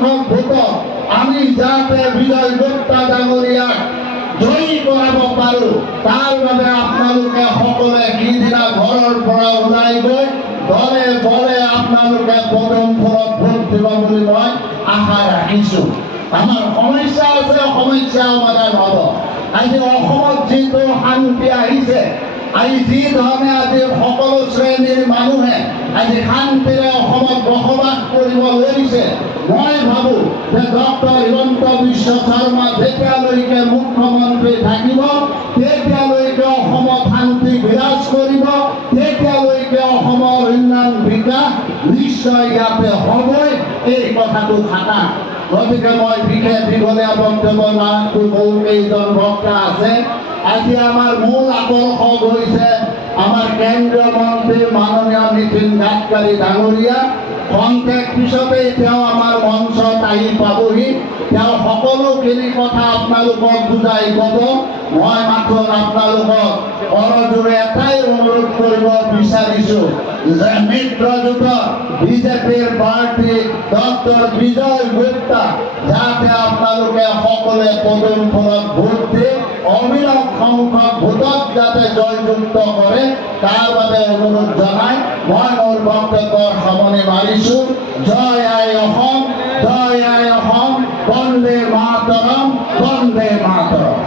সংখ্যক ভোটত আমি যাতে বিজয় গুপ্তা ডাঙৰীয়া জয়ী কৰাব পাৰোঁ তাৰ বাবে আপোনালোকে সকলোৱে সিদিনা ঘৰৰ পৰা ওলাই গৈ দলে বলে আপোনালোকে পদুম ফুলত ভোট দিব বুলি মই আশা ৰাখিছোঁ। আমাৰ সমস্যা আছে, সমস্যা সমাধান হ'ব। আজি অসমত যিটো শান্তি আহিছে, আজি যি ধৰণে আজি সকলো শ্ৰেণীৰ মানুহে আজি শান্তিৰে অসমত বসবাস কৰিব ধৰিছে, মই ভাবোঁ যে ডক্টৰ হিমন্ত বিশ্ব শৰ্মা যেতিয়ালৈকে মুখ্যমন্ত্ৰী থাকিব তেতিয়ালৈকে অসমত শান্তি বিৰাজ কৰিব, তেতিয়ালৈকে অসমৰ উন্নয়ন বিকাশ নিশ্চয় ইয়াতে হ'বই, এই কথাটো খাটা। গতিকে মই বিশেষ দীঘলীয়া বক্তব্য নাৰাখোঁ, বহুকেইজন বক্তা আছে। আজি আমাৰ মূল আকৰ্ষক হৈছে আমাৰ কেন্দ্ৰীয় মন্ত্ৰী মাননীয় নীতিন গাডকাৰী ডাঙৰীয়া। খন্তেক পিছতেই তেওঁ আমাৰ মঞ্চত আহি পাবহি। তেওঁ সকলোখিনি কথা আপোনালোকক বুজাই ক'ব। মই মাত্ৰ আপোনালোকক কৰজোৰে এটাই অনুৰোধ কৰিব বিচাৰিছোঁ যে মিত্ৰজোঁটত বিজেপিৰ প্ৰাৰ্থী ডক্টৰ বিজয় গুপ্তা যাতে আপোনালোকে সকলোৱে পদুম ফুলত ভোট দি অবিৰল সংখ্যক ভোটত যাতে জয়যুক্ত কৰে তাৰ বাবে অনুৰোধ জনাই মই মোৰ বক্তব্যৰ সামৰণি মাৰিছোঁ। জয় আই অসম, জয় আই অসম, বন্দে মাতৰম, বন্দে মাতৰম।